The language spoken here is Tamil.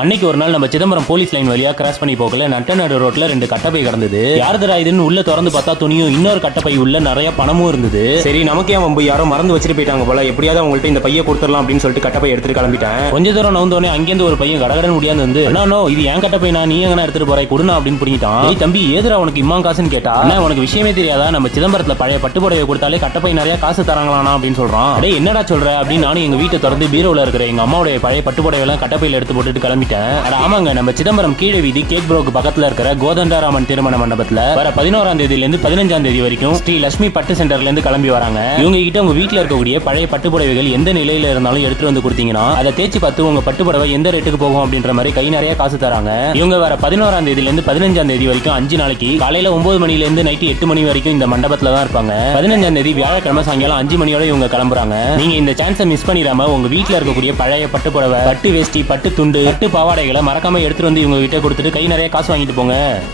அன்னைக்கு ஒரு நாள் நம்ம சிதம்பரம் போலீஸ் லைன் வழியா கிராஸ் பண்ணி போகல நட்டநாடு ரோட்ல 2 கட்டப்பை கிடந்தது. யாருதரா இதுன்னு உள்ள திறந்து பார்த்தா துணியும் இன்னொரு கட்டப்பை உள்ள நிறைய பணமும் இருந்தது. சரி நமக்கே அவன் போய் யாரோ மறந்து வச்சுட்டு போயிட்டாங்க போல, எப்படியாவது அவங்கள்ட்ட இந்த பையை கொடுத்துடலாம் அப்படின்னு சொல்லிட்டு கட்டப்பை எடுத்துட்டு கிளம்பிட்டேன். கொஞ்ச தூரம் நவுந்தோடனே அங்கேருந்து ஒரு பையன் கடகடன் முடியாது வந்து, அண்ணா இது என் கட்டப்பை, நான் நீ எங்கன்னா எடுத்துட்டு போறாய் கொடுனா அப்படின்னு புடிங்கிட்டான். ஏய் தம்பி ஏதுரா உனக்கு இம்மா காசுன்னு கேட்டா, உனக்கு விஷயமே தெரியாதா, நம்ம சிதம்பரத்துல பழைய பட்டுப்புடவை கொடுத்தாலே கட்டப்பை நிறைய காசு தராங்களானா அப்படின்னு சொல்றான். அடே என்னடா சொல்ற அப்படின்னு நானும் எங்க வீட்டை திறந்து பீரோல இருக்கிற எங்க அம்மாவுடைய பழைய பட்டுப்புடவை எல்லாம் கட்டப்பையில எடுத்து போட்டுட்டு கிளம்பிட்டேன். ஆமாங்க, நம்ம சிதம்பரம் கீழே வீதி கேக் ப்ரோக்கு பக்கத்துல இருக்கிற கோதண்டராமன் திருமண மண்டபத்துல வர 11ஆம் தேதியில இருந்து 15ஆம் தேதி வரைக்கும் ஸ்ரீ லட்சுமி பட்டு சென்டர்ல இருந்து கிளம்பி வராங்க. இவங்க கிட்ட உங்க வீட்டுல இருக்கக்கூடிய பழைய பட்டு புடவைகள் எந்த நிலையில இருந்தாலும் எடுத்துட்டு வந்து கொடுத்தீங்கன்னா அதை தேய்ச்சி பார்த்து உங்க பட்டு புடவை எந்த ரேட்டுக்கு போகும் அப்படின்ற மாதிரி கை நிறைய காசு தராங்க. இவங்க வர 11ஆம் தேதியில இருந்து 15ஆம் தேதி வரைக்கும் 5 நாளைக்கு காலையில 9 மணில இருந்து நைட்டு 8 மணி வரைக்கும் இந்த மண்டபத்துல தான் இருப்பாங்க. 15ஆம் தேதி வியாழக்கிழமை சாயங்காலம் 5 மணியோட இவங்க கிளம்புறாங்க. நீங்க இந்த சான்ஸை மிஸ் பண்ணிடாம உங்க வீட்டுல இருக்கக்கூடிய பழைய பட்டு புடவை, பட்டு வேஷ்டி, பட்டு துண்டு, பட்டு பாவாடைகளை மறக்காம எடுத்துட்டு வந்து இவங்க கிட்ட கொடுத்துட்டு கை நிறைய காசு வாங்கிட்டு போங்க.